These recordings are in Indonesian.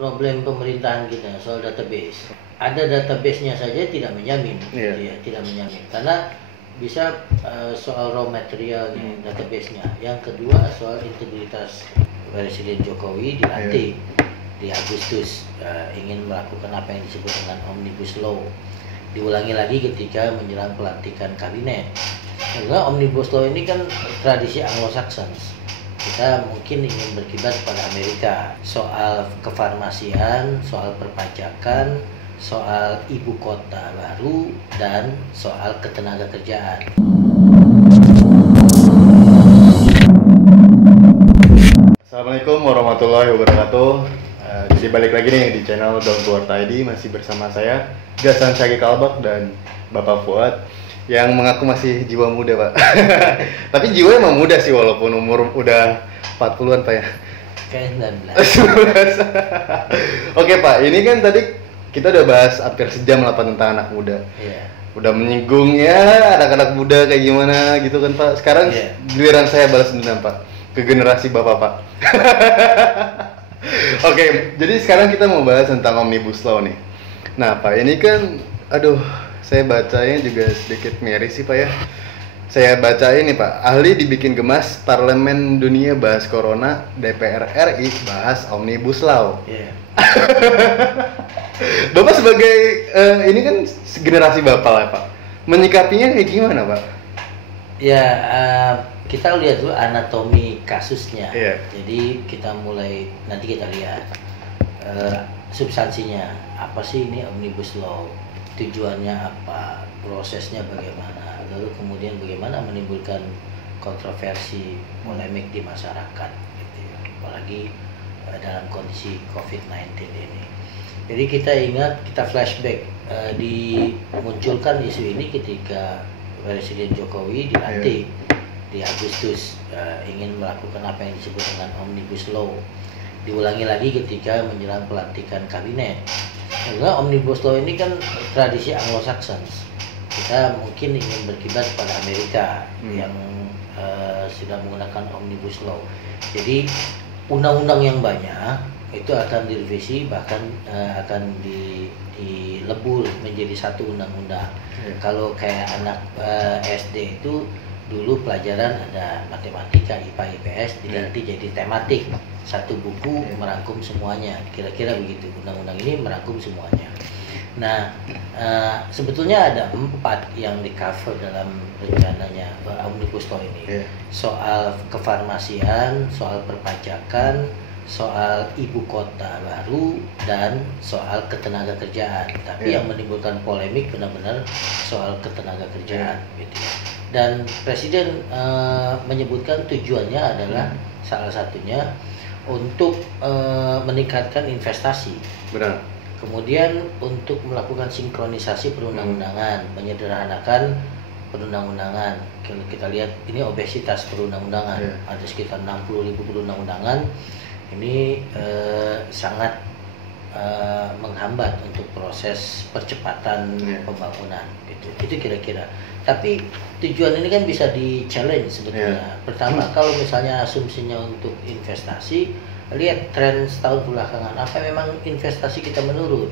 problem pemerintahan kita soal database. Ada database-nya saja tidak menjamin, gitu ya, tidak menjamin. Karena bisa soal raw materialnya, database-nya. Yang kedua soal integritas. Presiden Jokowi dilantik di Agustus, ingin melakukan apa yang disebut dengan Omnibus Law. Diulangi lagi ketika menjelang pelantikan kabinet. Karena Omnibus Law ini kan tradisi Anglo-Saxon. Kita mungkin ingin berkiblat pada Amerika soal kefarmasian, soal perpajakan, soal ibu kota baru, dan soal ketenagakerjaan. Assalamualaikum warahmatullahi wabarakatuh. Jadi balik lagi nih di channel Don't World ID, masih bersama saya Gasan Syagi Kalbak dan Bapak Fuad yang mengaku masih jiwa muda, Pak. Tapi jiwa emang muda sih walaupun umur udah 40-an, Pak ya. Kayak 19. Oke, Pak, ini kan tadi kita udah bahas hampir sejam lah Pak tentang anak muda. Iya. Udah menyinggung ya anak-anak muda kayak gimana gitu kan, Pak. Sekarang giliran saya balas dendam, Pak, ke generasi Bapak, Pak. Oke, jadi sekarang kita mau bahas tentang Omnibus Law nih. Nah, Pak, ini kan saya bacanya juga sedikit miris sih, Pak ya. Saya baca ini, Pak, ahli dibikin gemas, Parlemen Dunia bahas Corona, DPR RI bahas Omnibus Law. Bapak sebagai ini kan generasi Bapak lah, Pak. Menyikapinya kayak gimana, Pak? Ya, kita lihat dulu anatomi kasusnya. Jadi kita mulai, nanti kita lihat substansinya. Apa sih ini Omnibus Law? Tujuannya apa? Prosesnya bagaimana? Lalu kemudian bagaimana menimbulkan kontroversi, polemik di masyarakat, gitu ya. Apalagi dalam kondisi COVID-19 ini. Jadi kita ingat, kita flashback, dimunculkan isu ini ketika Presiden Jokowi dilantik di Agustus, ingin melakukan apa yang disebut dengan Omnibus Law. Diulangi lagi ketika menjelang pelantikan kabinet. Karena Omnibus Law ini kan tradisi Anglo-Saxon. Kita mungkin ingin berkiblat pada Amerika yang sudah menggunakan Omnibus Law. Jadi undang-undang yang banyak itu akan direvisi, bahkan akan dilebur menjadi satu undang-undang. Kalau kayak anak SD itu dulu pelajaran ada matematika, IPA, IPS diganti jadi tematik, satu buku merangkum semuanya, kira-kira begitu. Undang-undang ini merangkum semuanya. Nah, sebetulnya ada 4 yang di cover dalam rencananya Omnibus Law ini. Soal kefarmasian, soal perpajakan, soal ibu kota baru, dan soal ketenagakerjaan. Tapi yang menimbulkan polemik benar-benar soal ketenagakerjaan, gitu ya. Dan Presiden menyebutkan tujuannya adalah salah satunya untuk meningkatkan investasi. Benar. Kemudian untuk melakukan sinkronisasi perundang-undangan, menyederhanakan perundang-undangan. Kalau kita lihat ini obesitas perundang-undangan, ada sekitar 60.000 perundang-undangan. Ini sangat menghambat untuk proses percepatan pembangunan, gitu. Itu kira-kira. Tapi tujuan ini kan bisa di-challenge sebetulnya. Pertama, kalau misalnya asumsinya untuk investasi, lihat tren setahun belakangan, apa memang investasi kita menurun?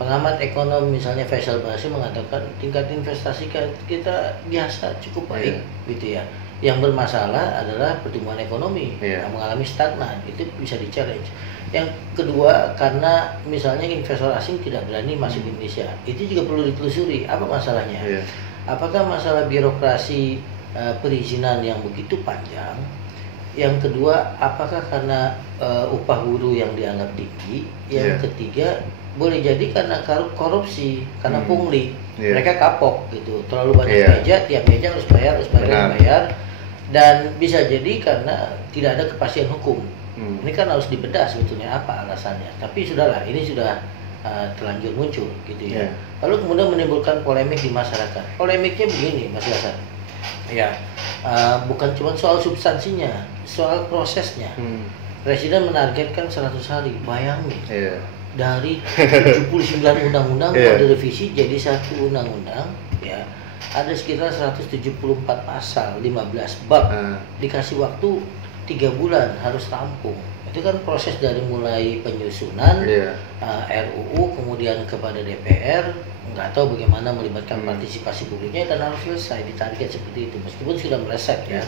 Pengamat ekonomi misalnya Faisal Basri mengatakan tingkat investasi kita biasa, cukup baik, gitu ya. Yang bermasalah adalah pertumbuhan ekonomi yang mengalami stagnan. Itu bisa di-challenge. Yang kedua, karena misalnya investor asing tidak berani masuk ke Indonesia, itu juga perlu ditelusuri. Apa masalahnya? Apakah masalah birokrasi perizinan yang begitu panjang? Yang kedua, apakah karena upah buruh yang dianggap tinggi? Yang ketiga, boleh jadi karena korupsi, karena pungli. Mereka kapok gitu, terlalu banyak meja, tiap meja harus bayar. Dan bisa jadi karena tidak ada kepastian hukum. Ini kan harus dibedah sebetulnya apa alasannya. Tapi sudahlah, ini sudah terlanjur muncul, gitu ya. Lalu kemudian menimbulkan polemik di masyarakat. Polemiknya begini, Mas Hasan. Bukan cuma soal substansinya, soal prosesnya. Presiden menargetkan 100 hari. Bayangin, dari 79 undang-undang mau direvisi jadi satu undang-undang, ya. Ada sekitar 174 pasal, 15 bab. Dikasih waktu 3 bulan harus rampung, Itu kan proses dari mulai penyusunan RUU kemudian kepada DPR, nggak tahu bagaimana melibatkan partisipasi publiknya dan harus selesai ditargetkan seperti itu meskipun sudah meleset ya.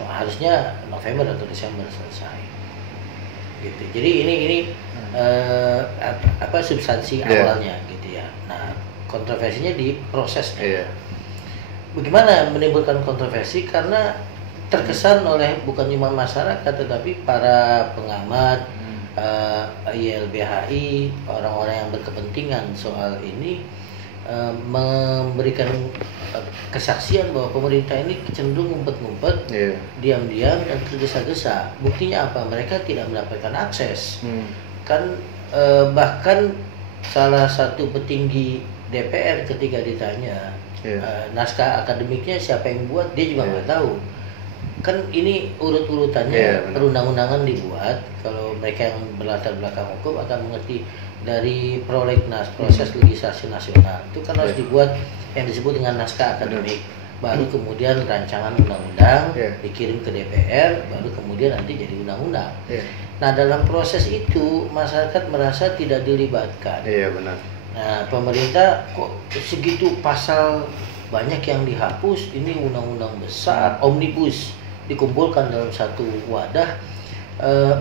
Harusnya November atau Desember selesai. Gitu. Jadi ini substansi awalnya gitu ya. Nah, kontroversinya di prosesnya. Bagaimana menimbulkan kontroversi karena terkesan oleh bukan cuma masyarakat tetapi para pengamat, YLBHI, orang-orang yang berkepentingan soal ini memberikan kesaksian bahwa pemerintah ini cenderung ngumpet-ngumpet, diam-diam dan tergesa-gesa. Buktinya apa? Mereka tidak mendapatkan akses. Kan bahkan salah satu petinggi DPR ketika ditanya naskah akademiknya siapa yang buat, dia juga nggak tahu. Kan ini urut-urutannya perundang-undangan dibuat. Kalau mereka yang berlatar belakang hukum akan mengerti dari prolegnas, proses legislasi nasional itu kan harus dibuat yang disebut dengan naskah akademik, baru kemudian rancangan undang-undang dikirim ke DPR, baru kemudian nanti jadi undang-undang. Nah, dalam proses itu masyarakat merasa tidak dilibatkan. Benar. Nah, pemerintah kok segitu pasal banyak yang dihapus, ini undang-undang besar, omnibus dikumpulkan dalam satu wadah,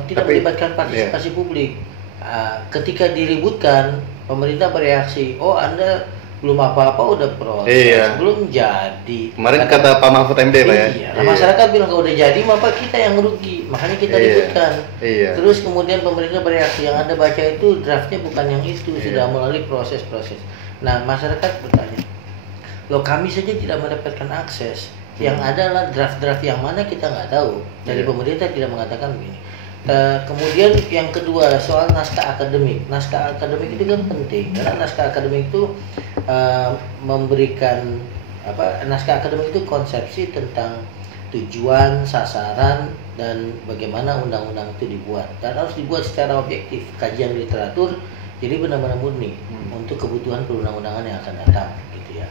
tidak melibatkan partisipasi publik. Ketika diributkan, pemerintah bereaksi, oh Anda belum apa-apa udah proses, belum jadi. Kemarin kata Pak Mahfud MD Pak ya. Nah, masyarakat bilang kalau udah jadi, maka kita yang rugi, makanya kita ributkan. Terus kemudian pemerintah bereaksi, yang Anda baca itu draftnya bukan yang itu, sudah melalui proses-proses. Nah, masyarakat bertanya, loh kami saja tidak mendapatkan akses. Yang ada adalah draft-draft yang mana kita nggak tahu. Dari pemerintah tidak mengatakan begini. Kemudian yang kedua soal naskah akademik. Naskah akademik itu kan penting karena naskah akademik itu memberikan naskah akademik itu konsepsi tentang tujuan, sasaran dan bagaimana undang-undang itu dibuat. Dan harus dibuat secara objektif, kajian literatur. Jadi benar-benar murni untuk kebutuhan perundang-undangan yang akan datang gitu ya.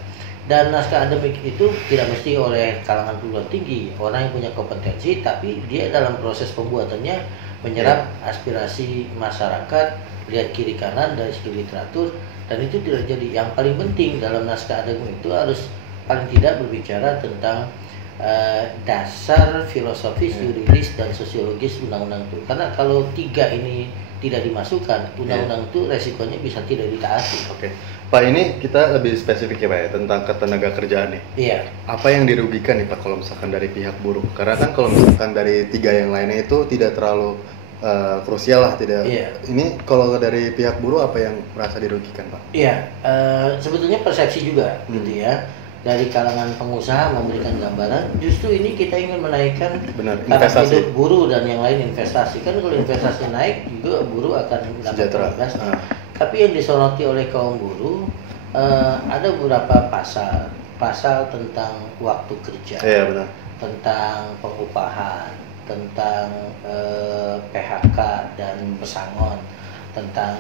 Dan naskah akademik itu tidak mesti oleh kalangan perguruan tinggi, orang yang punya kompetensi, tapi dia dalam proses pembuatannya menyerap aspirasi masyarakat, lihat kiri kanan dari segi literatur, dan itu tidak jadi. Yang paling penting dalam naskah akademik itu harus paling tidak berbicara tentang dasar filosofis, yuridis dan sosiologis undang-undang itu. Karena kalau tiga ini tidak dimasukkan, undang-undang itu resikonya bisa tidak ditaati. Pak, ini kita lebih spesifik ya Pak ya, tentang ketenaga kerjaan nih. Apa yang dirugikan nih Pak kalau misalkan dari pihak buruh? Karena kan kalau misalkan dari tiga yang lainnya itu tidak terlalu krusial lah, tidak. Ini kalau dari pihak buruh apa yang merasa dirugikan Pak? Sebetulnya persepsi juga gitu ya. Dari kalangan pengusaha memberikan gambaran, justru ini kita ingin menaikkan taraf hidup buruh dan yang lain investasi. Kan kalau investasi naik juga buruh akan dapat investasi. Tapi yang disoroti oleh kaum buruh ada beberapa pasal tentang waktu kerja, tentang pengupahan, tentang PHK dan pesangon, tentang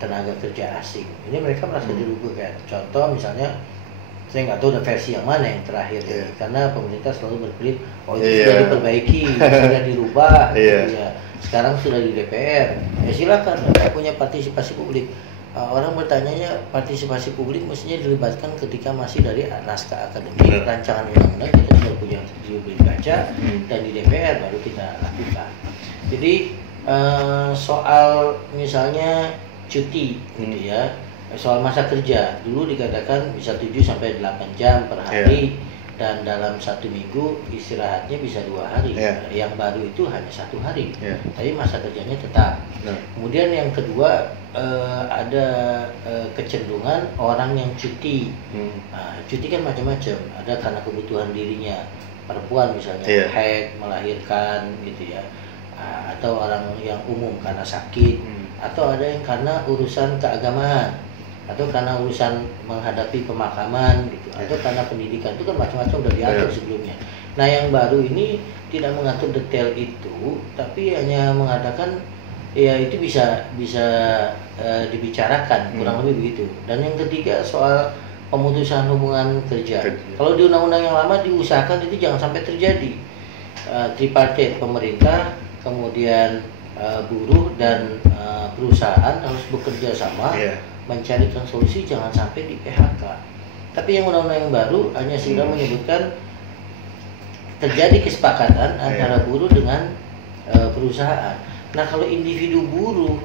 tenaga kerja asing. Ini mereka merasa dirugikan. Contoh misalnya, saya nggak tahu udah versi yang mana yang terakhir ini, karena pemerintah selalu berkelit, itu sudah diperbaiki, sudah dirubah, gitu ya. Sekarang sudah di DPR, silakan punya partisipasi publik. Orang bertanyanya partisipasi publik mestinya dilibatkan ketika masih dari naskah akademik, rancangan undang-undang kita sudah punya dibaca dan di DPR baru kita lakukan. Jadi soal misalnya cuti gitu ya, soal masa kerja dulu dikatakan bisa 7-8 jam per hari dan dalam 1 minggu istirahatnya bisa 2 hari. Yang baru itu hanya 1 hari, tapi masa kerjanya tetap. Kemudian yang kedua ada kecenderungan orang yang cuti. Cuti kan macam-macam, ada karena kebutuhan dirinya, perempuan misalnya haid, melahirkan gitu ya, atau orang yang umum karena sakit, atau ada yang karena urusan keagamaan, atau karena urusan menghadapi pemakaman gitu, atau karena pendidikan. Itu kan macam-macam udah diatur sebelumnya. Nah, yang baru ini tidak mengatur detail itu, tapi hanya mengatakan ya itu bisa dibicarakan, kurang lebih begitu. Dan yang ketiga soal pemutusan hubungan kerja. Kalau di undang-undang yang lama diusahakan itu jangan sampai terjadi. Tripartit, pemerintah, kemudian buruh dan perusahaan harus bekerja sama Iya. mencarikan solusi jangan sampai di PHK. Tapi yang undang-undang yang baru hanya sudah menyebutkan terjadi kesepakatan antara buruh dengan perusahaan. Nah, kalau individu buruh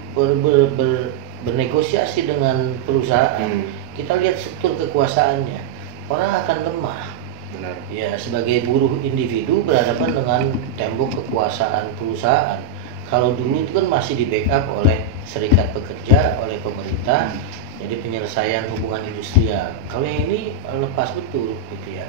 bernegosiasi dengan perusahaan, kita lihat struktur kekuasaannya, orang akan lemah. Benar. Ya, sebagai buruh individu berhadapan dengan tembok kekuasaan perusahaan. Kalau dulu itu kan masih di backup oleh serikat pekerja, oleh pemerintah, jadi penyelesaian hubungan industrial. Kalau yang ini lepas betul, gitu ya.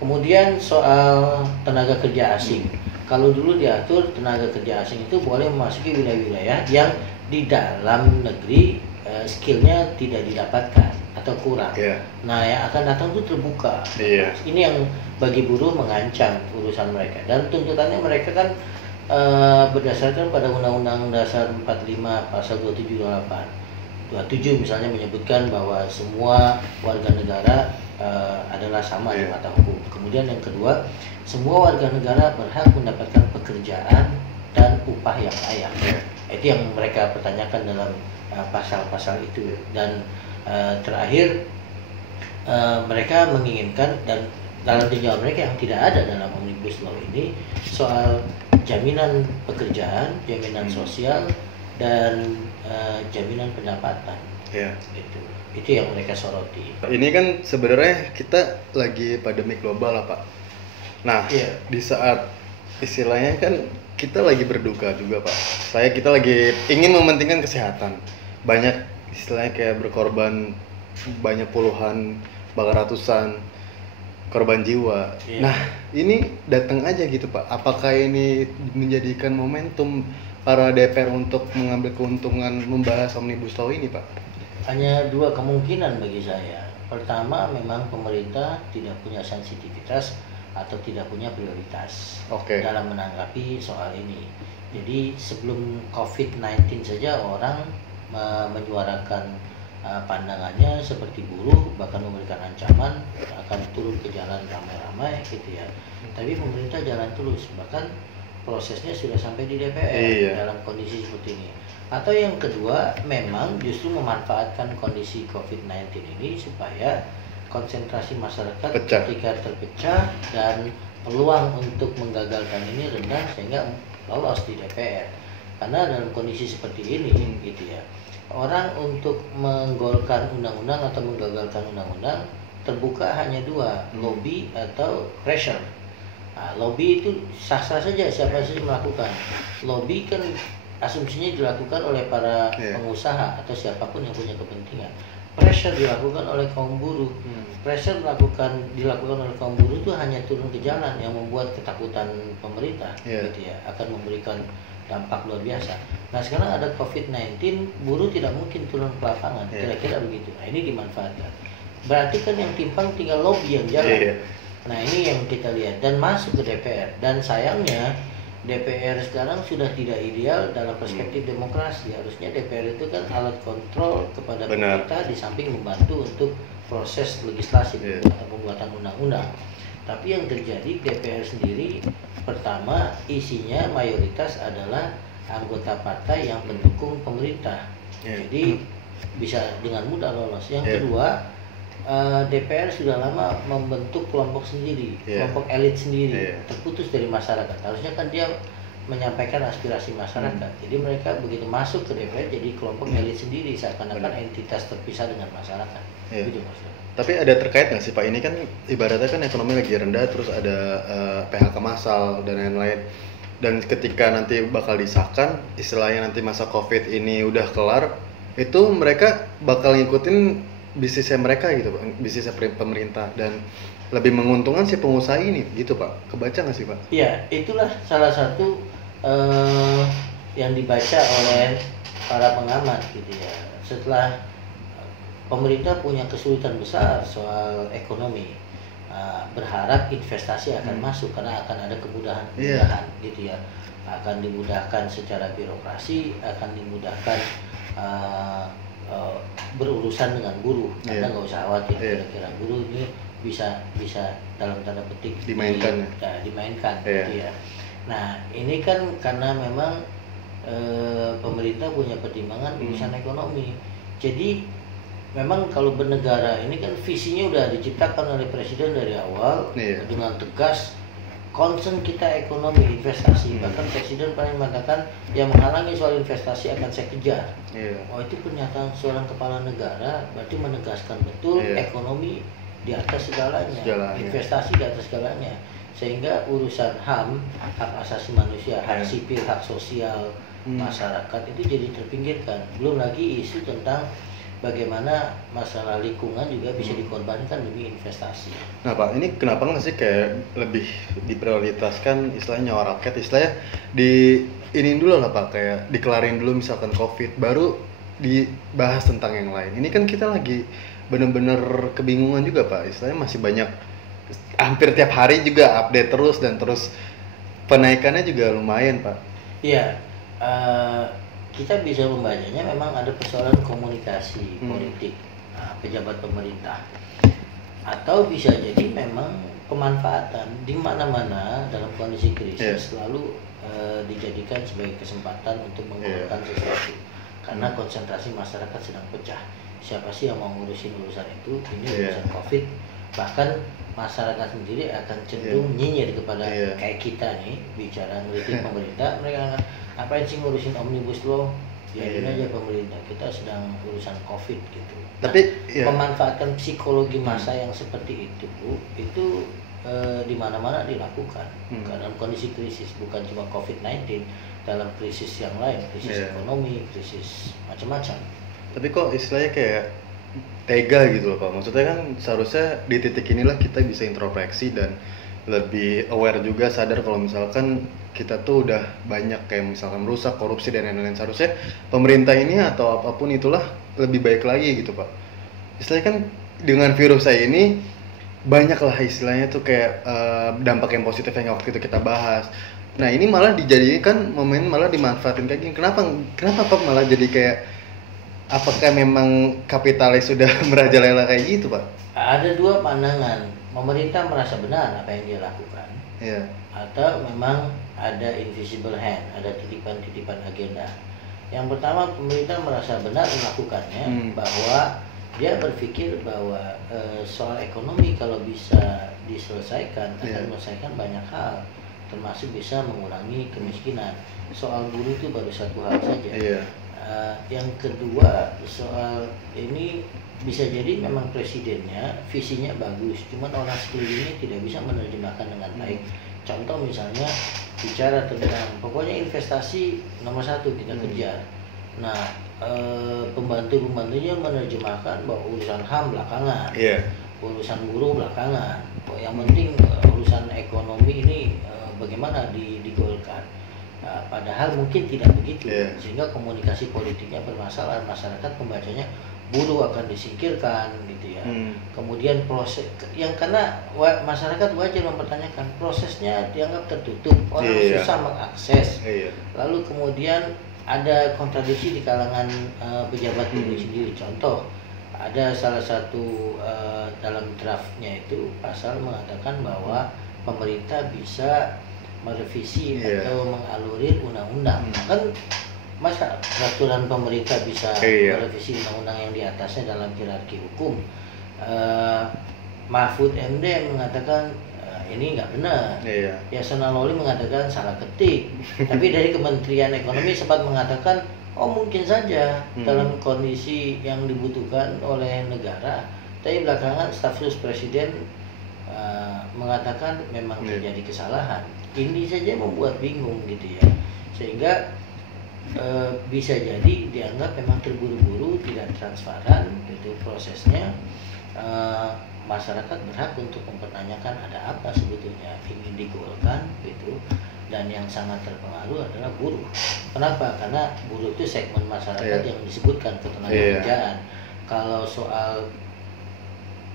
Kemudian soal tenaga kerja asing. Kalau dulu diatur tenaga kerja asing itu boleh memasuki wilayah-wilayah yang di dalam negeri skillnya tidak didapatkan atau kurang. Nah, yang akan datang itu terbuka. Ini yang bagi buruh mengancam urusan mereka. Dan tuntutannya mereka kan berdasarkan pada Undang-Undang Dasar 45 pasal 27 misalnya menyebutkan bahwa semua warga negara adalah sama di mata hukum. Kemudian yang kedua, semua warga negara berhak mendapatkan pekerjaan dan upah yang layak. Itu yang mereka pertanyakan dalam pasal-pasal itu. Dan terakhir mereka menginginkan, dan dalam tinjauan mereka yang tidak ada dalam Omnibus Law ini, soal jaminan pekerjaan, jaminan sosial, dan jaminan pendapatan. Itu yang mereka soroti. Ini kan sebenarnya kita lagi pandemi global lah, Pak. Nah, di saat istilahnya kan kita lagi berduka juga, Pak. Kita lagi ingin mementingkan kesehatan. Banyak istilahnya kayak berkorban, banyak puluhan, bahkan ratusan korban jiwa. Nah, ini datang aja gitu, Pak. Apakah ini menjadikan momentum para DPR untuk mengambil keuntungan membahas Omnibus Law ini, Pak? Hanya dua kemungkinan bagi saya. Pertama, memang pemerintah tidak punya sensitivitas atau tidak punya prioritas dalam menanggapi soal ini. Jadi sebelum COVID-19 saja orang menyuarakan pandangannya seperti buruh, bahkan memberikan ancaman akan turun ke jalan ramai-ramai gitu ya. Tapi pemerintah jalan terus, bahkan prosesnya sudah sampai di DPR dalam kondisi seperti ini. Atau yang kedua, memang justru memanfaatkan kondisi COVID-19 ini supaya konsentrasi masyarakat ketika terpecah dan peluang untuk menggagalkan ini rendah sehingga lolos di DPR. Karena dalam kondisi seperti ini gitu ya, orang untuk menggolkan undang-undang atau menggagalkan undang-undang terbuka hanya dua, lobby atau pressure. Nah, lobby itu sah-sah saja siapa saja melakukan. Lobby kan asumsinya dilakukan oleh para pengusaha atau siapapun yang punya kepentingan. Pressure dilakukan oleh kaum buruh. Pressure dilakukan oleh kaum buruh itu hanya turun ke jalan yang membuat ketakutan pemerintah gitu ya, akan memberikan dampak luar biasa. Nah, sekarang ada COVID-19, buruh tidak mungkin turun ke lapangan, kira-kira begitu. Nah, ini dimanfaatkan. Berarti kan yang timpang tinggal lobby yang jalan. Nah, ini yang kita lihat dan masuk ke DPR. Dan sayangnya DPR sekarang sudah tidak ideal dalam perspektif demokrasi. Harusnya DPR itu kan alat kontrol kepada pemerintah di samping membantu untuk proses legislasi atau pembuatan undang-undang. Tapi yang terjadi DPR sendiri, pertama isinya mayoritas adalah anggota partai yang mendukung pemerintah. Jadi bisa dengan mudah lolos. Yang kedua, DPR sudah lama membentuk kelompok sendiri, kelompok elit sendiri, terputus dari masyarakat. Harusnya kan dia menyampaikan aspirasi masyarakat. Jadi mereka begitu masuk ke DPR jadi kelompok elit sendiri, seakan-akan entitas terpisah dengan masyarakat. Gitu maksudnya. Tapi ada terkait nggak sih, Pak? Ini kan ibaratnya kan ekonomi lagi rendah, terus ada PHK massal dan lain-lain. Dan ketika nanti bakal disahkan, istilahnya nanti masa COVID ini udah kelar, itu mereka bakal ngikutin bisnisnya mereka gitu, Pak, bisnisnya pemerintah, dan lebih menguntungkan si pengusaha ini gitu, Pak. Kebaca nggak sih, Pak? Iya, itulah salah satu yang dibaca oleh para pengamat gitu ya. Setelah pemerintah punya kesulitan besar soal ekonomi, berharap investasi akan masuk karena akan ada kemudahan gitu ya, akan dimudahkan secara birokrasi, akan dimudahkan berurusan dengan buruh, karena nggak usah khawatir kira-kira buruh ini bisa dalam tanda petik dimainkan dimainkan gitu ya. Nah, ini kan karena memang pemerintah punya pertimbangan urusan ekonomi. Jadi memang kalau bernegara ini kan visinya udah diciptakan oleh presiden dari awal dengan tegas. Concern kita ekonomi, investasi. Bahkan presiden paling mengatakan yang menghalangi soal investasi akan saya kejar. Itu pernyataan seorang kepala negara, berarti menegaskan betul ekonomi di atas segalanya, investasi di atas segalanya. Sehingga urusan HAM, hak asasi manusia, hak sipil, hak sosial masyarakat itu jadi terpinggirkan. Belum lagi isu tentang bagaimana masalah lingkungan juga bisa dikorbankan demi investasi. Nah Pak, ini kenapa nggak sih kayak lebih diprioritaskan istilahnya nyawa rakyat, istilahnya di ini dulu lah Pak, kayak dikelarin dulu misalkan COVID, baru dibahas tentang yang lain. Ini kan kita lagi bener-bener kebingungan juga Pak, istilahnya masih banyak, hampir tiap hari juga update terus dan terus penaikannya juga lumayan Pak. Iya. Kita bisa membacanya memang ada persoalan komunikasi politik pejabat pemerintah, atau bisa jadi memang pemanfaatan di mana-mana dalam kondisi krisis selalu dijadikan sebagai kesempatan untuk mengeluarkan sesuatu karena konsentrasi masyarakat sedang pecah. Siapa sih yang mau ngurusin urusan itu? Ini urusan COVID. Bahkan masyarakat sendiri akan cenderung nyinyir kepada kayak kita nih bicara ngeritik pemerintah. Mereka ngapain sih ngurusin omnibus law? Biarin aja pemerintah, kita sedang urusan COVID gitu. Tapi memanfaatkan psikologi massa yang seperti itu di mana-mana dilakukan dalam kondisi krisis, bukan cuma COVID-19, dalam krisis yang lain, krisis ekonomi, krisis macam-macam. Tapi kok istilahnya kayak tega gitu loh Pak, maksudnya kan seharusnya di titik inilah kita bisa introspeksi dan lebih aware juga, sadar kalau misalkan kita tuh udah banyak kayak misalkan merusak, korupsi dan lain-lain. Seharusnya pemerintah ini atau apapun itulah lebih baik lagi gitu Pak. Istilahnya kan dengan virus saya ini banyak lah istilahnya tuh kayak dampak yang positif yang waktu itu kita bahas. Nah ini malah dijadikan momen, malah dimanfaatin kayak gini. Kenapa Pak malah jadi kayak, apakah memang kapitalis sudah merajalela kayak gitu Pak? Ada dua pandangan. Pemerintah merasa benar apa yang dia lakukan, atau memang ada invisible hand, ada titipan-titipan agenda. Yang pertama, pemerintah merasa benar melakukannya, bahwa dia berpikir bahwa soal ekonomi kalau bisa diselesaikan akan menyelesaikan banyak hal, termasuk bisa mengurangi kemiskinan. Soal buruh itu baru satu hal saja. Yang kedua, soal ini bisa jadi memang presidennya visinya bagus, cuman orang sekelilingnya tidak bisa menerjemahkan dengan baik. Contoh misalnya bicara tentang pokoknya investasi nomor satu kita kejar. Nah pembantunya menerjemahkan bahwa urusan HAM belakangan, urusan buruh belakangan. Yang penting urusan ekonomi ini bagaimana digolkan. Padahal mungkin tidak begitu, sehingga komunikasi politiknya bermasalah. Masyarakat pembacanya buruh akan disingkirkan gitu ya. Kemudian proses yang karena masyarakat wajar mempertanyakan prosesnya dianggap tertutup, orang susah mengakses. Lalu kemudian ada kontradiksi di kalangan pejabat publik sendiri. Contoh, ada salah satu dalam draftnya itu pasal mengatakan bahwa pemerintah bisa merevisi atau mengalurir undang-undang. Kan masa peraturan pemerintah bisa merevisi undang-undang yang di atasnya dalam hierarki hukum. Mahfud MD mengatakan ini nggak benar. Yasona Lawli mengatakan salah ketik. Tapi dari Kementerian Ekonomi sempat mengatakan mungkin saja dalam kondisi yang dibutuhkan oleh negara. Tapi belakangan staf khusus presiden mengatakan memang terjadi kesalahan. Ini saja membuat bingung gitu ya. Sehingga bisa jadi dianggap memang terburu-buru, tidak transparan gitu prosesnya. Masyarakat berhak untuk mempertanyakan ada apa sebetulnya ingin digolkan gitu. Dan yang sangat terpengaruh adalah buruh. Kenapa? Karena buruh itu segmen masyarakat yang disebutkan ketenagakerjaan. Kalau soal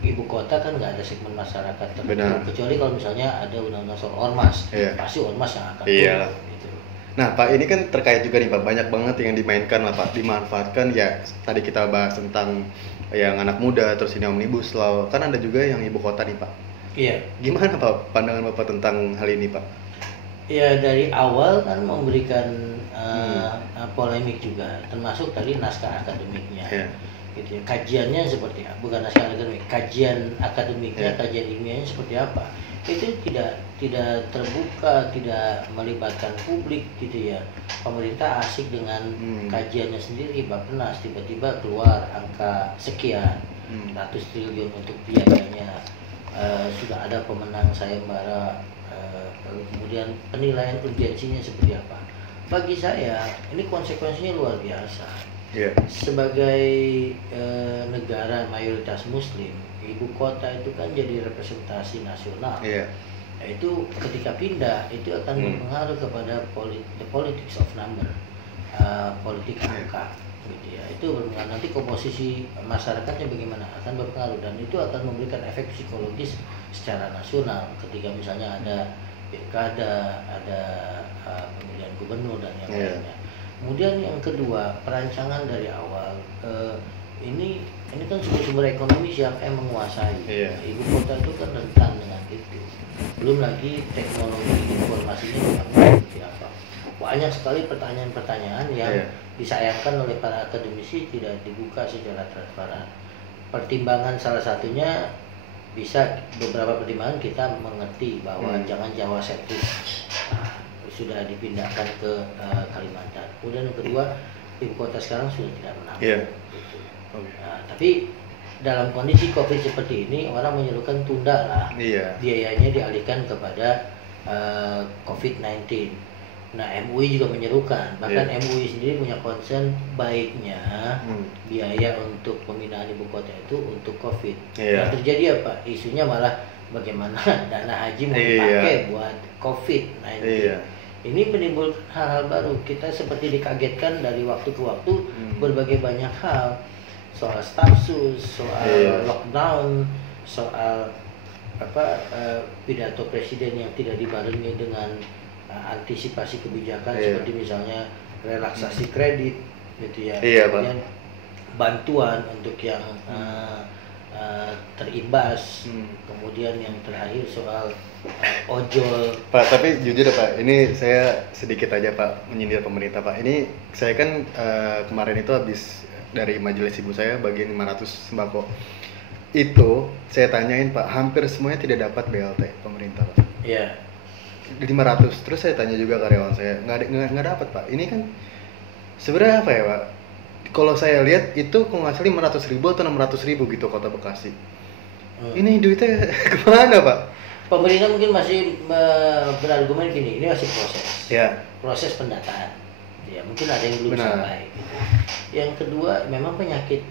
ibu kota kan nggak ada segmen masyarakat tertentu, kecuali kalau misalnya ada undang-undang soal ormas, pasti ormas yang akan buruh gitu. Nah Pak, ini kan terkait juga nih Pak, banyak banget yang dimainkan lah Pak, dimanfaatkan ya. Tadi kita bahas tentang yang anak muda, terus ini omnibus law, kan ada juga yang ibu kota nih Pak. Gimana Pak pandangan Bapak tentang hal ini Pak? Ya dari awal kan memberikan polemik juga, termasuk tadi naskah akademiknya. Yeah. Gitu ya. Kajiannya seperti apa? Bukan naskah akademik, kajian akademiknya, kajian ilmiahnya seperti apa? Itu tidak terbuka, tidak melibatkan publik gitu ya. Pemerintah asik dengan kajiannya sendiri, Bappenas tiba-tiba keluar angka sekian ratus triliun untuk biayanya. Sudah ada pemenang sayembara, lalu kemudian penilaian urgensinya seperti apa? Bagi saya ini konsekuensinya luar biasa. Yeah. Sebagai negara mayoritas Muslim, ibu kota itu kan jadi representasi nasional. Yeah. Itu ketika pindah itu akan berpengaruh kepada the politics of number, politik angka, gitu ya. Itu berpengaruh nanti komposisi masyarakatnya bagaimana akan berpengaruh, dan itu akan memberikan efek psikologis secara nasional. Ketika misalnya ada pilkada, ada pemilihan gubernur dan yang lainnya. Kemudian yang kedua, perancangan dari awal. Ini kan sumber ekonomi siapa yang menguasai. Ibu kota itu kan rentan dengan itu. Belum lagi teknologi informasinya seperti apa. Banyak sekali pertanyaan-pertanyaan yang disayangkan oleh para akademisi tidak dibuka secara transparan. Pertimbangan salah satunya bisa beberapa pertimbangan kita mengerti bahwa jangan Jawa sentris. Sudah dipindahkan ke Kalimantan. Kemudian yang kedua, ibu kota sekarang sudah tidak menang. Gitu. Nah, tapi dalam kondisi COVID seperti ini, orang menyerukan tunda lah. Biayanya dialihkan kepada COVID-19. Nah, MUI juga menyerukan. Bahkan MUI sendiri punya concern baiknya biaya untuk pemindahan ibu kota itu untuk COVID. Yang terjadi apa? Isunya malah bagaimana dana haji mau dipakai buat COVID-19. Ini menimbulkan hal-hal baru. Kita seperti dikagetkan dari waktu ke waktu berbagai banyak hal. Soal stafsus, soal lockdown, soal pidato presiden yang tidak dibarengi dengan antisipasi kebijakan seperti misalnya relaksasi kredit gitu ya. Kemudian bantuan untuk yang terimbas. Kemudian yang terakhir soal ojol. Pak, tapi jujur Pak, ini saya sedikit aja Pak menyindir pemerintah Pak. Ini saya kan kemarin itu habis dari majelis ibu saya bagian 500 sembako. Itu saya tanyain Pak, hampir semuanya tidak dapat BLT pemerintah Pak. Iya. 500. Terus saya tanya juga karyawan saya, nggak dapat Pak. Ini kan sebenarnya apa ya Pak? Kalau saya lihat itu kok nggak salah 500.000 atau 600.000 gitu kota Bekasi. Ini duitnya kemana Pak? Pemerintah mungkin masih berargumen gini, ini masih proses. Proses pendataan. Ya, mungkin ada yang belum sampai. Gitu. Yang kedua, memang penyakit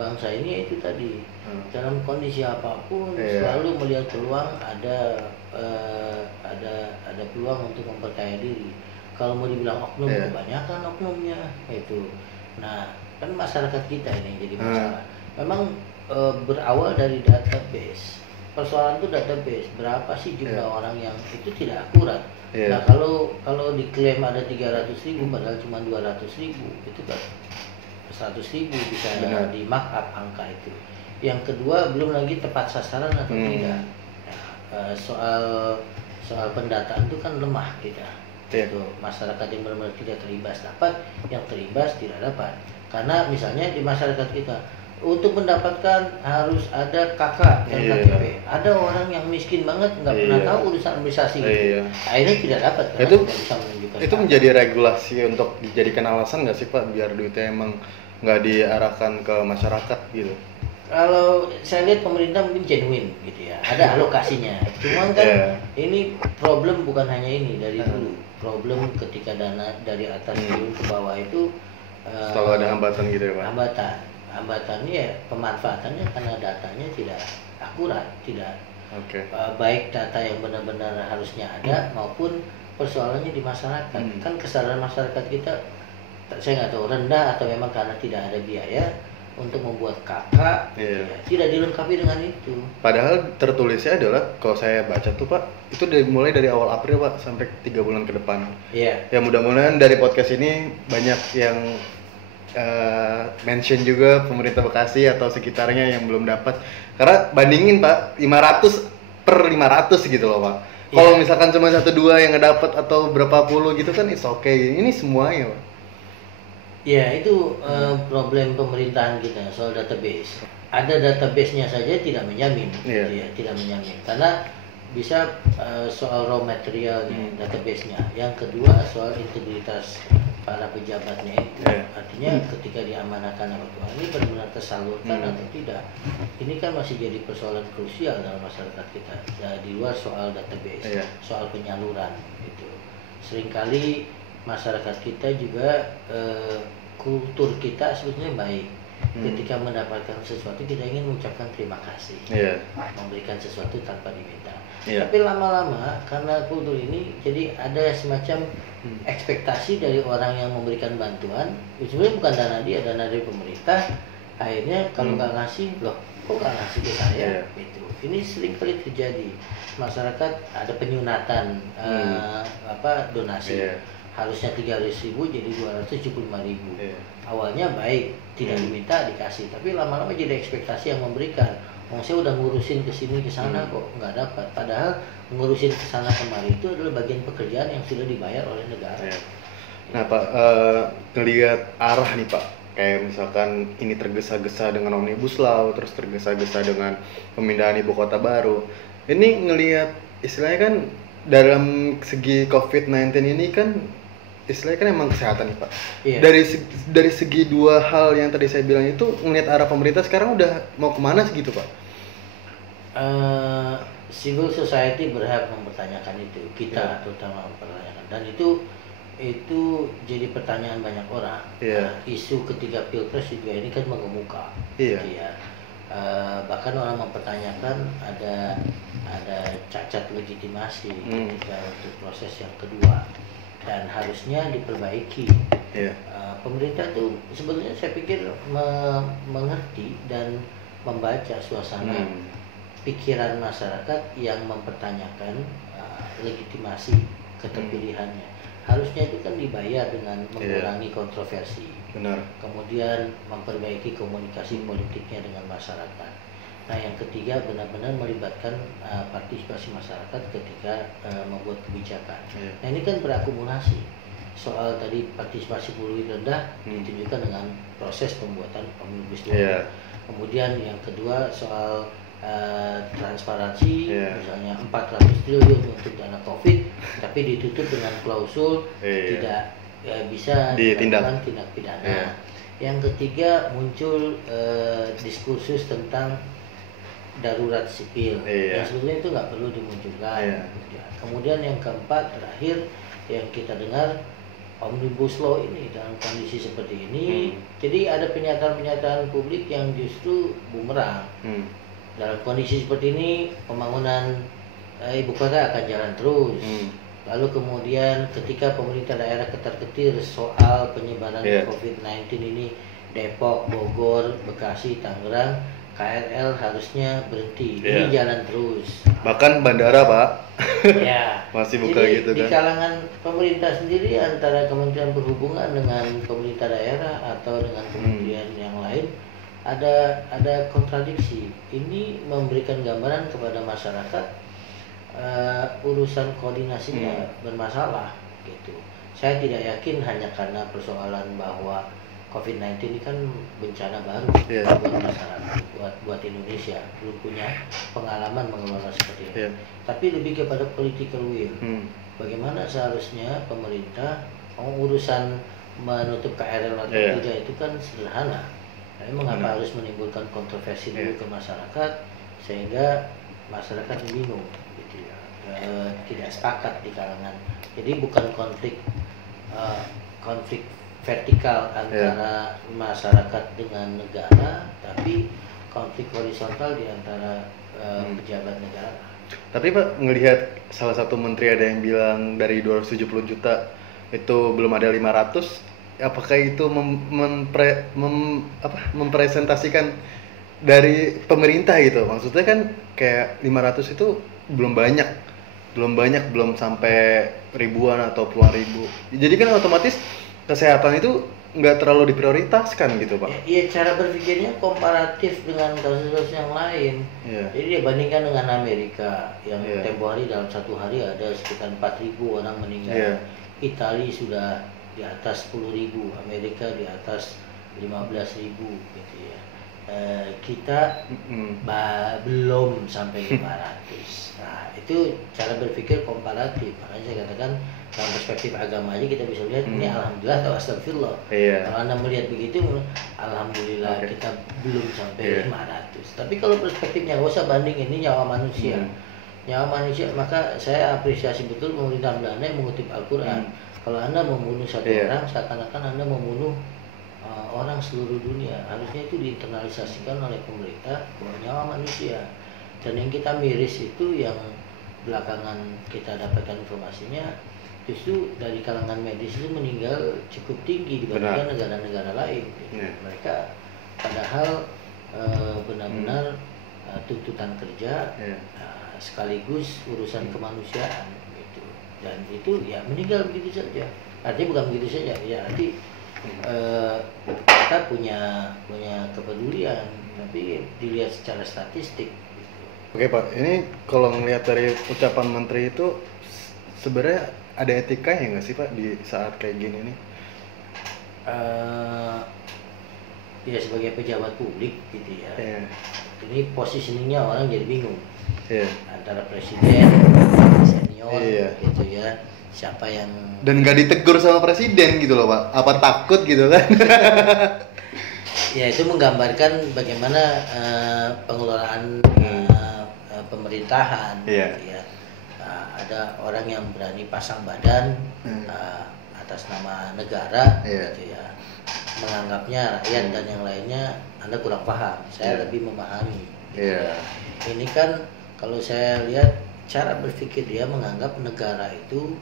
bangsa ini itu tadi. Dalam kondisi apapun selalu melihat peluang, ada peluang untuk memperkaya diri. Kalau mau dibilang oknum, kebanyakan oknumnya itu. Nah, kan masyarakat kita ini yang jadi masalah. Memang berawal dari database. Persoalan itu database, berapa sih jumlah orang yang itu tidak akurat. Nah, kalau diklaim ada 300.000 padahal cuma 200.000, itu kan 100.000 bisa di markup angka itu. Yang kedua, belum lagi tepat sasaran atau tidak. Nah, soal pendataan itu kan lemah kita. Itu masyarakat yang benar-benar tidak terimbas dapat, yang terimbas tidak dapat. Karena misalnya di masyarakat kita untuk mendapatkan harus ada KK dan KTP. Ada orang yang miskin banget nggak pernah tahu urusan administrasi itu. Akhirnya tidak dapat karena tidak bisa menunjukkan. Itu menjadi regulasi untuk dijadikan alasan nggak sih Pak biar duitnya emang nggak diarahkan ke masyarakat gitu? Kalau saya lihat pemerintah mungkin genuine gitu ya, ada alokasinya. Cuman kan ini problem bukan hanya ini dari dulu. Problem ketika dana dari atas turun ke bawah itu selalu ada hambatan gitu ya Pak? Hambatannya ya pemanfaatannya karena datanya tidak akurat, tidak baik data yang benar-benar harusnya ada maupun persoalannya di masyarakat. Kan kesadaran masyarakat kita saya nggak tahu rendah atau memang karena tidak ada biaya untuk membuat KK tidak dilengkapi dengan itu. Padahal tertulisnya adalah kalau saya baca tuh Pak, itu mulai dari awal April Pak sampai 3 bulan ke depan. Ya mudah-mudahan dari podcast ini banyak yang mention juga pemerintah Bekasi atau sekitarnya yang belum dapat. Karena bandingin Pak, 500 per 500 gitu loh Pak. Kalau Iya. misalkan cuma 1-2 yang ngedapat atau berapa puluh gitu kan it's okay. Ini semuanya, Pak. Ya, itu problem pemerintahan kita soal database. Ada database-nya saja tidak menjamin, Iya. gitu ya, tidak menjamin. Karena bisa soal raw materialnya, database-nya. Yang kedua soal integritas para pejabatnya itu. Iya. Artinya ketika diamanahkan apa tuh, ini benar-benar tersalurkan atau tidak. Ini kan masih jadi persoalan krusial dalam masyarakat kita. Ya, di luar soal database, Iya. soal penyaluran gitu. Seringkali masyarakat kita juga kultur kita sebetulnya baik. Ketika mendapatkan sesuatu kita ingin mengucapkan terima kasih, Iya. memberikan sesuatu tanpa diminta. Iya. Tapi lama-lama karena kultur ini jadi ada semacam ekspektasi dari orang yang memberikan bantuan, sebenarnya bukan dana dia, dana dari pemerintah. Akhirnya kalau nggak ngasih, loh kok nggak ngasih ke saya? Iya. Gitu. Ini sering kali terjadi. Masyarakat ada penyunatan donasi. Iya. Harusnya 300.000 jadi 275.000. Iya. Awalnya baik, tidak diminta dikasih, tapi lama-lama jadi ekspektasi yang memberikan. Saya udah ngurusin ke sini ke sana kok nggak dapat. Padahal ngurusin ke sana kemari itu adalah bagian pekerjaan yang sudah dibayar oleh negara. Iya. Nah Pak, ngelihat arah nih Pak, kayak misalkan ini tergesa-gesa dengan Omnibus Law, terus tergesa-gesa dengan pemindahan ibu kota baru. Ini ngelihat istilahnya kan dalam segi COVID-19 ini kan istilahnya kan emang kesehatan nih Pak. Iya. Dari segi dua hal yang tadi saya bilang itu, ngelihat arah pemerintah sekarang udah mau kemana segitu Pak? Civil society berhak mempertanyakan itu, kita terutama mempertanyakan, dan itu jadi pertanyaan banyak orang. Iya. Isu ketiga pilpres juga ini kan mengemuka. Iya. Gitu ya. Bahkan orang mempertanyakan ada cacat legitimasi ketika untuk proses yang kedua dan harusnya diperbaiki. Iya. Pemerintah tuh sebetulnya saya pikir mengerti dan membaca suasana pikiran masyarakat yang mempertanyakan legitimasi keterpilihannya. Harusnya itu kan dibayar dengan mengurangi kontroversi. Benar. Kemudian memperbaiki komunikasi politiknya dengan masyarakat. Nah, yang ketiga benar-benar melibatkan partisipasi masyarakat ketika membuat kebijakan. Nah, ini kan berakumulasi. Soal tadi partisipasi pulih rendah ditunjukkan dengan proses pembuatan Omnibus Law. Kemudian yang kedua soal transparansi, misalnya 400 triliun untuk dana COVID, tapi ditutup dengan klausul tidak bisa dilakukan tindak pidana. Yang ketiga muncul diskursus tentang darurat sipil, yang sebetulnya itu nggak perlu dimunculkan. Kemudian yang keempat terakhir yang kita dengar Omnibus Law ini dalam kondisi seperti ini, jadi ada pernyataan-pernyataan publik yang justru bumerang. Dalam kondisi seperti ini pembangunan ibu kota akan jalan terus. Lalu kemudian ketika pemerintah daerah ketar-ketir soal penyebaran COVID-19 ini, Depok, Bogor, Bekasi, Tangerang, KRL harusnya berhenti. Ini jalan terus. Bahkan bandara Pak. Ya. Masih buka jadi, gitu kan. Di kalangan pemerintah sendiri antara Kementerian Perhubungan dengan pemerintah daerah atau dengan kementerian yang lain ada kontradiksi. Ini memberikan gambaran kepada masyarakat urusan koordinasinya bermasalah gitu. Saya tidak yakin hanya karena persoalan bahwa COVID-19 ini kan bencana baru buat masyarakat, buat Indonesia, belum punya pengalaman mengelola seperti itu. Tapi lebih kepada political will. Bagaimana seharusnya pemerintah urusan menutup KRL atau tidak itu kan sederhana. Tapi mengapa harus menimbulkan kontroversi dulu ke masyarakat sehingga masyarakat bingung gitu ya, tidak sepakat di kalangan. Jadi bukan konflik vertikal antara masyarakat dengan negara, tapi konflik horizontal di antara pejabat negara. Tapi Pak, ngelihat salah satu menteri ada yang bilang dari 270 juta itu belum ada 500, apakah itu mempresentasikan dari pemerintah gitu? Maksudnya kan kayak 500 itu belum sampai ribuan atau puluhan ribu. Jadi kan otomatis kesehatan itu nggak terlalu diprioritaskan gitu Pak. Ya, cara berpikirnya komparatif dengan kasus-kasus yang lain. Iya. Jadi dia bandingkan dengan Amerika yang Iya. tempo hari dalam satu hari ada sekitar 4.000 orang meninggal. Iya. Italia sudah di atas 10.000, Amerika di atas 15.000 gitu ya. Kita belum sampai 500. Nah, itu cara berpikir komparatif. Makanya saya katakan dalam perspektif agama aja kita bisa lihat ini alhamdulillah atau astagfirullah. Iya. Kalau Anda melihat begitu, alhamdulillah kita belum sampai 500. Tapi kalau perspektifnya nggak usah banding, ini nyawa manusia. Nyawa manusia, maka saya apresiasi betul pemerintah Belanda yang mengutip Al-Quran. Kalau Anda membunuh satu orang, seakan-akan Anda membunuh orang seluruh dunia. Harusnya itu diinternalisasikan oleh pemerintah bahwa nyawa manusia. Dan yang kita miris itu yang belakangan kita dapatkan informasinya, justru dari kalangan medis itu meninggal cukup tinggi dibandingkan negara-negara lain. Mereka padahal benar-benar tuntutan kerja sekaligus urusan kemanusiaan gitu. Dan itu ya meninggal begitu saja. Artinya bukan begitu saja, ya arti kita punya kepedulian, tapi dilihat secara statistik. Oke Pak, ini kalau ngelihat dari ucapan menteri itu sebenarnya ada etikanya nggak sih Pak di saat kayak gini nih? Ya sebagai pejabat publik gitu ya. Ini posisinya orang jadi bingung. Antara presiden, senior gitu ya. Siapa yang dan nggak ditegur sama presiden gitu loh Pak? Apa takut gitu kan? Ya itu menggambarkan bagaimana pengelolaan pemerintahan. Gitu ya. Ada orang yang berani pasang badan atas nama negara, gitu ya, menganggapnya rakyat dan yang lainnya Anda kurang paham. Saya lebih memahami. Gitu ya. Ini kan kalau saya lihat cara berpikir dia menganggap negara itu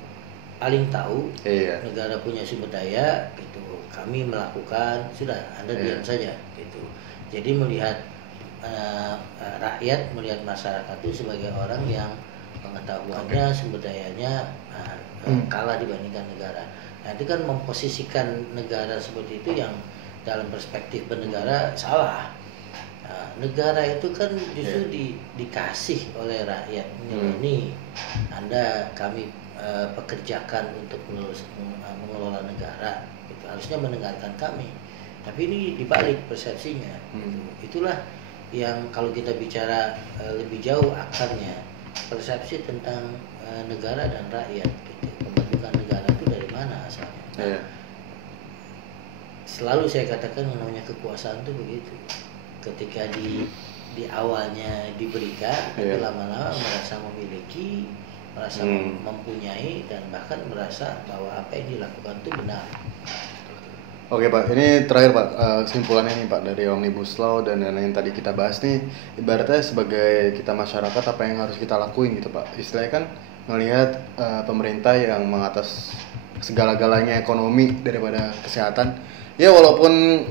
paling tahu, negara punya sumber daya, gitu. Kami melakukan, sudah Anda diam saja, gitu. Jadi melihat rakyat, melihat masyarakat itu sebagai orang yang pengetahuannya, sumber dayanya kalah dibandingkan negara. Nah itu kan memposisikan negara seperti itu yang dalam perspektif bernegara salah. Negara itu kan justru dikasih oleh rakyat. Ini Anda kami pekerjakan untuk mengelola negara, gitu. Harusnya mendengarkan kami. Tapi ini dibalik persepsinya. Itulah yang kalau kita bicara lebih jauh akarnya, persepsi tentang negara dan rakyat, gitu. Pembentukan negara itu dari mana asalnya? Nah, selalu saya katakan yang namanya kekuasaan itu begitu. Ketika di awalnya diberikan, tapi lama-lama merasa memiliki, merasa mempunyai, dan bahkan merasa bahwa apa yang dilakukan itu benar. Oke Pak, ini terakhir Pak, kesimpulannya nih Pak dari Omnibus Law dan yang tadi kita bahas nih, ibaratnya sebagai kita masyarakat apa yang harus kita lakuin gitu Pak. Istilahnya kan melihat pemerintah yang mengatas segala-galanya ekonomi daripada kesehatan, ya walaupun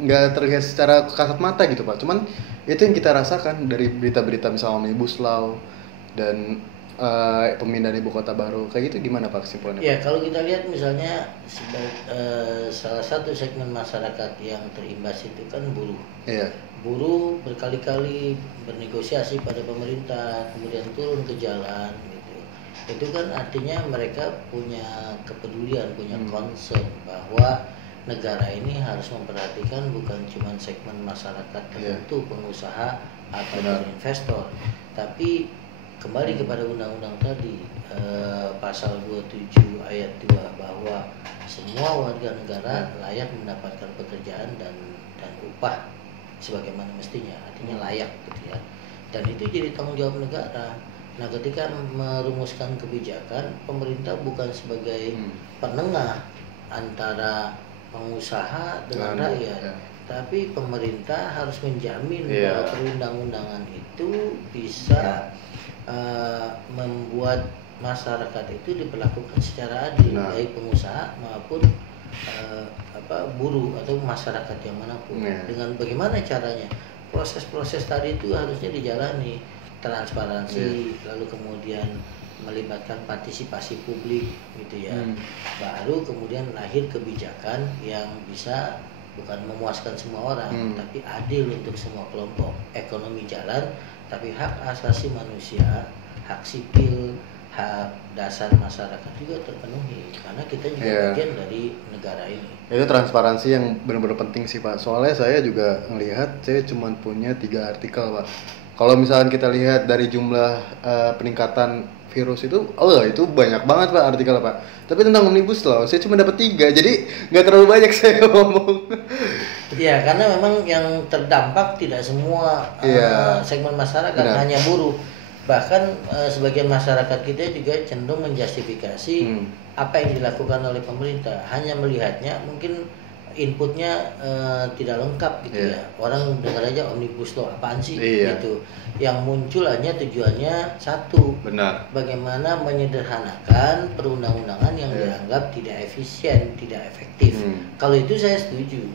nggak terlihat secara kasat mata gitu Pak, cuman itu yang kita rasakan dari berita-berita misalnya Omnibus Law dan pemindahan ibu kota baru kayak gitu. Gimana Pak kesimpulannya? Ya kalau kita lihat misalnya salah satu segmen masyarakat yang terimbas itu kan buruh. Buruh berkali-kali bernegosiasi pada pemerintah, kemudian turun ke jalan gitu. Itu kan artinya mereka punya kepedulian, punya concern bahwa negara ini harus memperhatikan bukan cuma segmen masyarakat tertentu, pengusaha atau investor, tapi kembali kepada undang-undang tadi, pasal 27 ayat 2 bahwa semua warga negara layak mendapatkan pekerjaan dan upah sebagaimana mestinya, artinya layak gitu ya. Dan itu jadi tanggung jawab negara. Nah, ketika merumuskan kebijakan, pemerintah bukan sebagai penengah antara pengusaha dengan rakyat, tapi pemerintah harus menjamin bahwa perundang-undangan itu bisa membuat masyarakat itu diperlakukan secara adil, baik pengusaha maupun buruh atau masyarakat yang manapun. Dengan bagaimana caranya? Proses-proses tadi itu harusnya dijalani, transparansi, lalu kemudian melibatkan partisipasi publik gitu ya. Baru kemudian lahir kebijakan yang bisa bukan memuaskan semua orang, tapi adil untuk semua kelompok. Ekonomi jalan, tapi hak asasi manusia, hak sipil, hak dasar masyarakat juga terpenuhi, karena kita juga bagian dari negara ini. Itu transparansi yang benar-benar penting sih Pak. Soalnya saya juga ngelihat, saya cuma punya 3 artikel Pak. Kalau misalkan kita lihat dari jumlah peningkatan virus itu banyak banget Pak artikel Pak. Tapi tentang Omnibus Law saya cuma dapat 3, jadi nggak terlalu banyak saya ngomong. Iya, karena memang yang terdampak tidak semua segmen masyarakat, hanya buruh. Bahkan sebagian masyarakat kita juga cenderung menjustifikasi apa yang dilakukan oleh pemerintah, hanya melihatnya mungkin inputnya tidak lengkap gitu ya. Orang dengar aja Omnibus Law apaan sih gitu. Yang muncul hanya tujuannya satu, bagaimana menyederhanakan perundang-undangan yang dianggap tidak efisien, tidak efektif. Kalau itu saya setuju,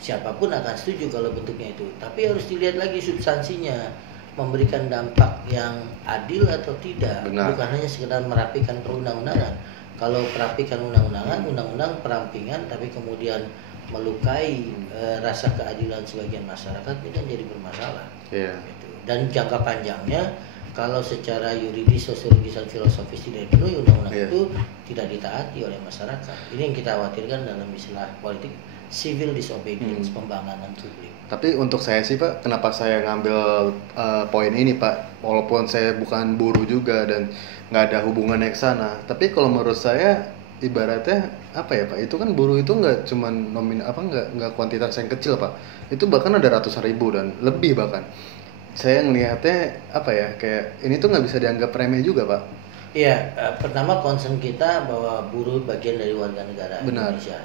siapapun akan setuju kalau bentuknya itu, tapi harus dilihat lagi substansinya, memberikan dampak yang adil atau tidak. Bukan hanya sekedar merapikan perundang-undangan. Kalau perapikan undang-undang perampingan tapi kemudian melukai rasa keadilan sebagian masyarakat, ini kan jadi bermasalah. Gitu. Dan jangka panjangnya kalau secara yuridis, sosiologis dan filosofis tidak dipenuhi, undang-undang itu tidak ditaati oleh masyarakat. Ini yang kita khawatirkan dalam istilah politik, civil disobedience, pembangkangan publik. Tapi untuk saya sih Pak, kenapa saya ngambil poin ini Pak, walaupun saya bukan buruh juga dan nggak ada hubungannya ke sana, tapi kalau menurut saya ibaratnya apa ya Pak, itu kan buruh itu nggak cuma nggak kuantitas yang kecil Pak, itu bahkan ada ratusan ribu dan lebih bahkan. Saya ngelihatnya apa ya, kayak ini tuh nggak bisa dianggap remeh juga Pak. Iya, pertama concern kita bahwa buruh bagian dari warga negara Indonesia.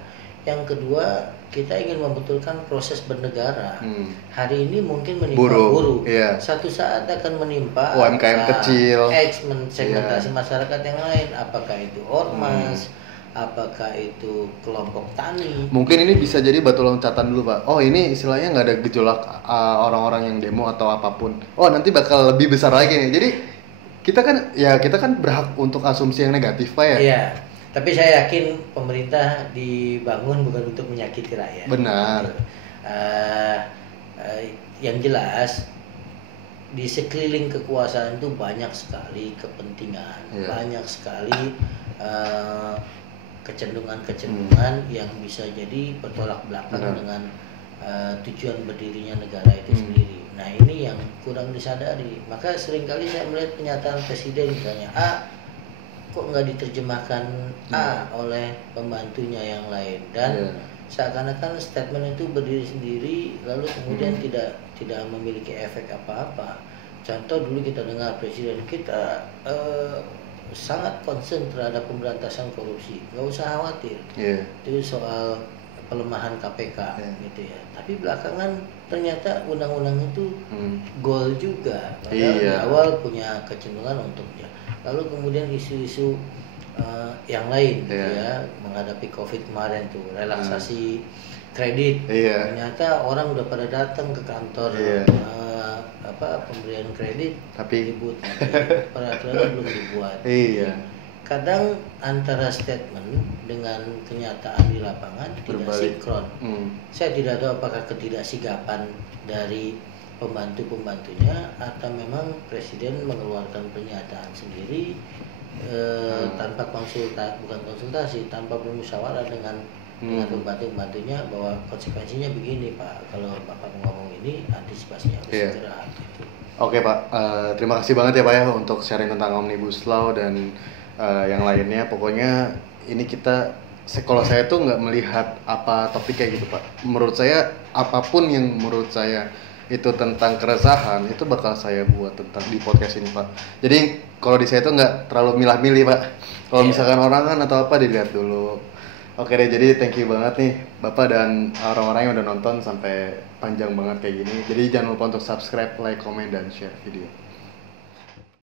Yang kedua, kita ingin membetulkan proses bernegara. Hari ini mungkin menimpa buruh. Satu saat akan menimpa UMKM kecil, segmentasi masyarakat yang lain. Apakah itu ormas, apakah itu kelompok tani. Mungkin ini bisa jadi batu loncatan dulu Pak. Oh ini istilahnya nggak ada gejolak orang-orang yang demo atau apapun. Oh nanti bakal lebih besar lagi nih. Jadi kita kan berhak untuk asumsi yang negatif Pak ya. Iya. Tapi saya yakin pemerintah dibangun bukan untuk menyakiti rakyat. Benar. Yang jelas di sekeliling kekuasaan itu banyak sekali kepentingan, banyak sekali kecenderungan yang bisa jadi bertolak belakang dengan tujuan berdirinya negara itu sendiri. Nah ini yang kurang disadari. Maka seringkali saya melihat pernyataan presiden misalnya kok nggak diterjemahkan oleh pembantunya yang lain, dan seakan-akan statement itu berdiri sendiri lalu kemudian tidak memiliki efek apa-apa. Contoh dulu kita dengar presiden kita sangat concern terhadap pemberantasan korupsi, nggak usah khawatir, itu soal pelemahan KPK gitu ya. Tapi belakangan ternyata undang-undang itu goal juga, padahal di awal punya kecenderungan untuknya. Lalu kemudian isu-isu yang lain gitu ya, menghadapi COVID kemarin tuh relaksasi kredit, ternyata orang udah pada datang ke kantor pemberian kredit, tapi ribut, peraturannya belum dibuat. Kadang antara statement dengan kenyataan di lapangan tidak sinkron. Saya tidak tahu apakah ketidaksigapan dari pembantu-pembantunya atau memang presiden mengeluarkan pernyataan sendiri tanpa konsultasi, tanpa bermusyawarah dengan pembantu-pembantunya bahwa konsekuensinya begini Pak, kalau Bapak ngomong ini antisipasinya harus segera gitu. Oke Pak, terima kasih banget ya Pak ya untuk sharing tentang Omnibus Law dan yang lainnya. Pokoknya ini kalau saya tuh nggak melihat apa topiknya gitu Pak. Menurut saya apapun yang menurut saya itu tentang keresahan itu bakal saya buat tentang di podcast ini Pak. Jadi kalau di saya tuh nggak terlalu milah-milih Pak. Kalau misalkan orang kan atau apa dilihat dulu. Oke deh, jadi thank you banget nih Bapak dan orang-orang yang udah nonton sampai panjang banget kayak gini. Jadi jangan lupa untuk subscribe, like, comment, dan share video.